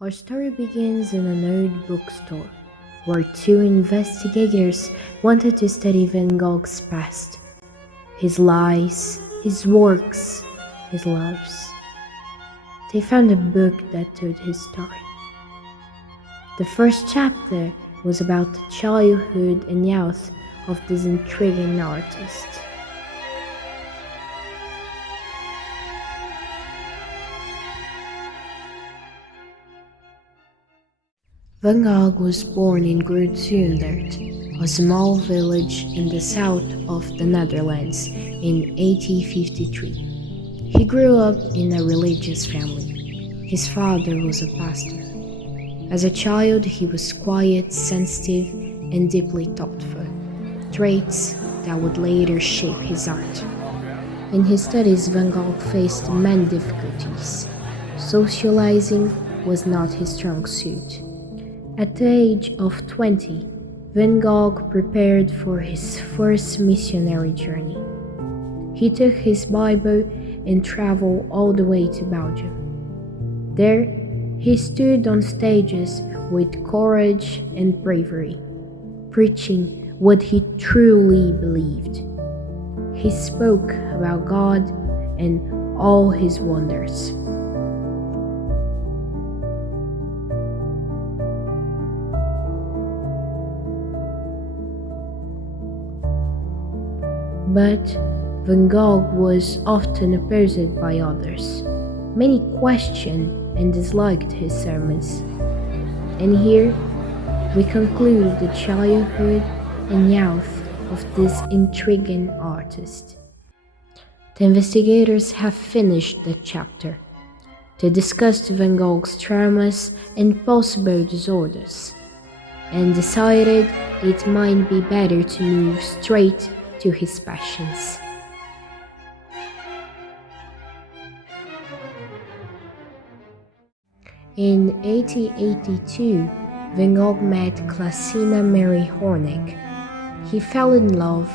Our story begins in an old bookstore, where two investigators wanted to study Van Gogh's past, his lies, his works, his loves. They found a book that told his story. The first chapter was about the childhood and youth of this intriguing artist. Van Gogh was born in Groot-Zundert, a small village in the south of the Netherlands, in 1853. He grew up in a religious family. His father was a pastor. As a child, he was quiet, sensitive, and deeply thoughtful, traits that would later shape his art. In his studies, Van Gogh faced many difficulties. Socializing was not his strong suit. At the age of 20, Van Gogh prepared for his first missionary journey. He took his Bible and traveled all the way to Belgium. There, he stood on stages with courage and bravery, preaching what he truly believed. He spoke about God and all his wonders. But Van Gogh was often opposed by others. Many questioned and disliked his sermons. And here we conclude the childhood and youth of this intriguing artist. The investigators have finished the chapter. They discussed Van Gogh's traumas and possible disorders, and decided it might be better to move straight to his passions. In 1882, Van Gogh met Clasina Mary Horneck. He fell in love,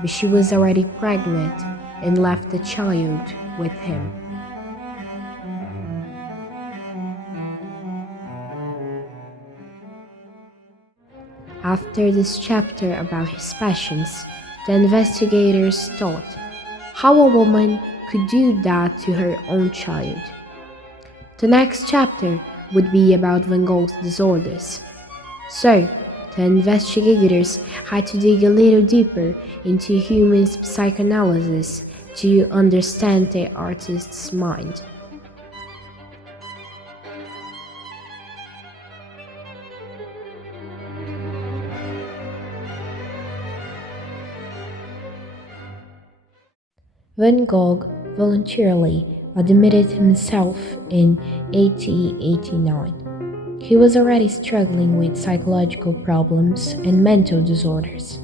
but she was already pregnant and left the child with him. After this chapter about his passions, the investigators thought how a woman could do that to her own child. The next chapter would be about Van Gogh's disorders. So, the investigators had to dig a little deeper into human psychoanalysis to understand the artist's mind. Van Gogh voluntarily admitted himself in 1889. He was already struggling with psychological problems and mental disorders,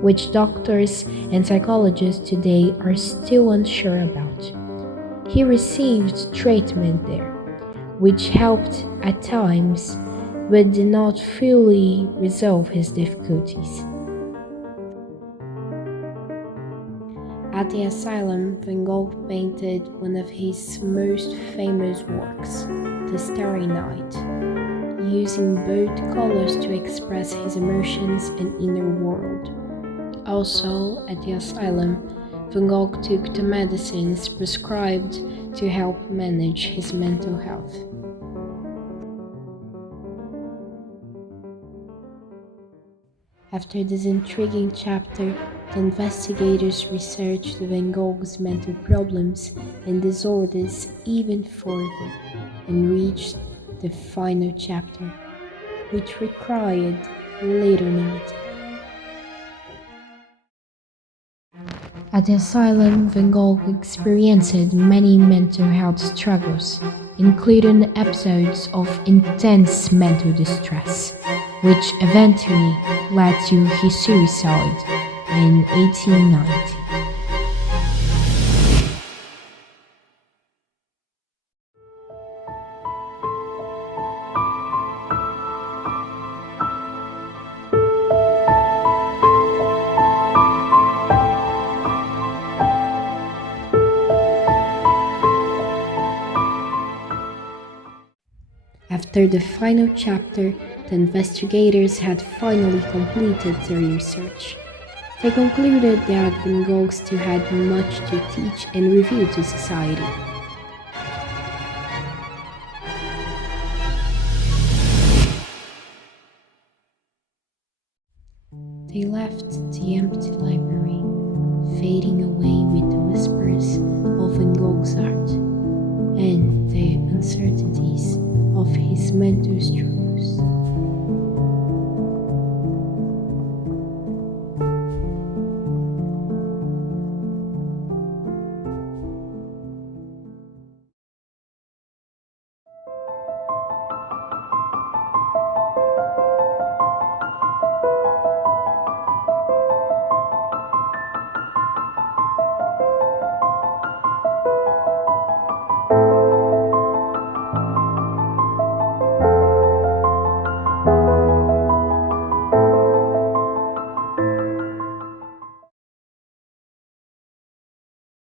which doctors and psychologists today are still unsure about. He received treatment there, which helped at times, but did not fully resolve his difficulties. At the asylum, Van Gogh painted one of his most famous works, The Starry Night, using both colors to express his emotions and inner world. Also, at the asylum, Van Gogh took the medicines prescribed to help manage his mental health. After this intriguing chapter, the investigators researched Van Gogh's mental problems and disorders even further and reached the final chapter, which required later narrative. At the asylum, Van Gogh experienced many mental health struggles, including episodes of intense mental distress, which eventually led to his suicide in 1890. After the final chapter, the investigators had finally completed their research. They concluded that Van Gogh still had much to teach and reveal to society. They left the empty library, fading away with the whispers of Van Gogh's art and the uncertainties of his mental struggle.